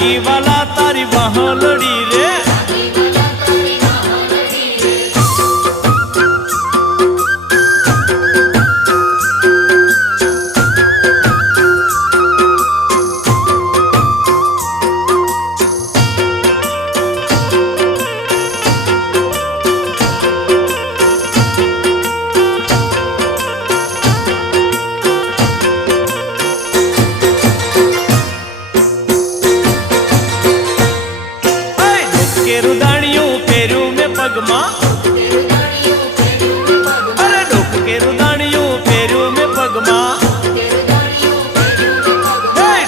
વાગી વાલા તારી વાહલડી રે अरे डोक के रुदानियों फेरू में पगमा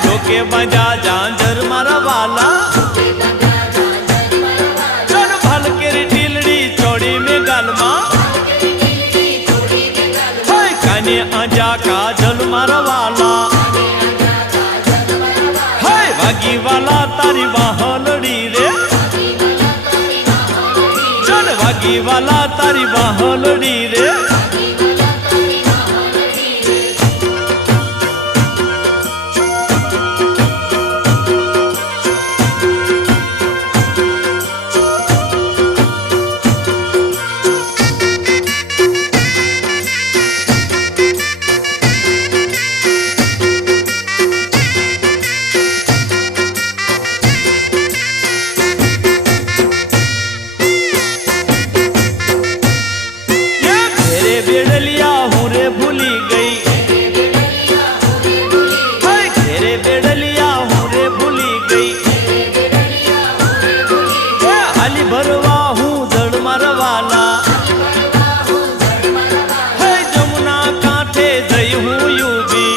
डोके बजा झांझर मारा वाला चल भल के ढीलड़ी चौड़ी में गालमा काने आजा का जल मारा वाला वागी वाला तारी वाहलड़ी रे वागी वाला तारी वाहलड़ी रे बेड़लिया हूँ रे भूली गई घेरे बेड़लिया हूँ रे भूली गई हाली भरवा हूँ दड़ मारवाला जमुना कांठे जई हूँ यूबी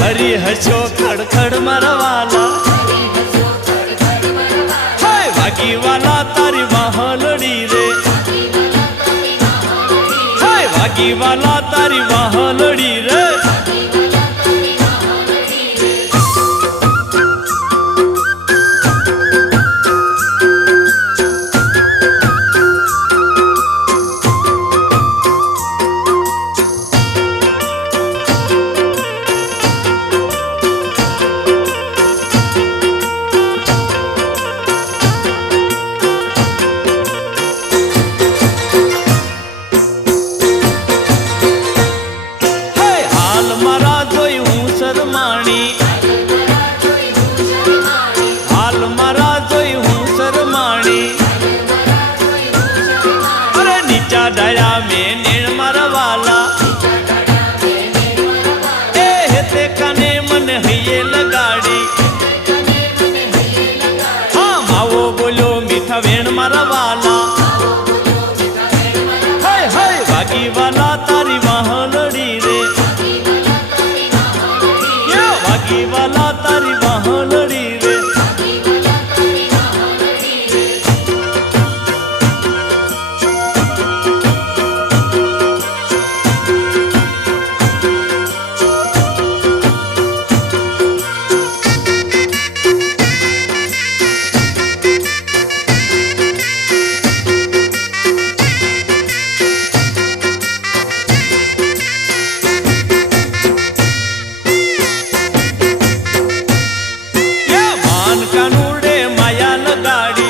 हरी हसो खड़खड़ मारवाला वागी वाला तारी वाहलड़ी रे वागी वाला तारी वाहलड़ी रे हाल मारा जोई हूँ शरमाणी अरे नीचा डाया में नेण मारवाला ए हेते कने मन हये लगाड़ी हाँ मावो बोलो मीठा वेण मारवाला हाय हाय वागी वाला तारी वाहलड़ी रे वागी वाला तारी वाहलड़ी रे कानूड़े माया लगाड़ी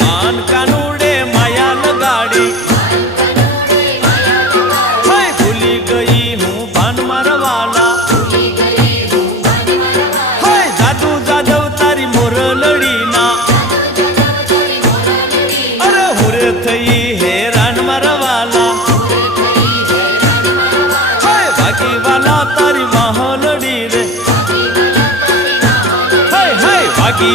मान कानूड़े माया लगाड़ी भूली गई हूँ भान मारवाला जादू जादव तारी मोर लड़ी ना अरे हुरे थई हैरान मारवाला वागी वाला तारी वाहलड़ी रे वागी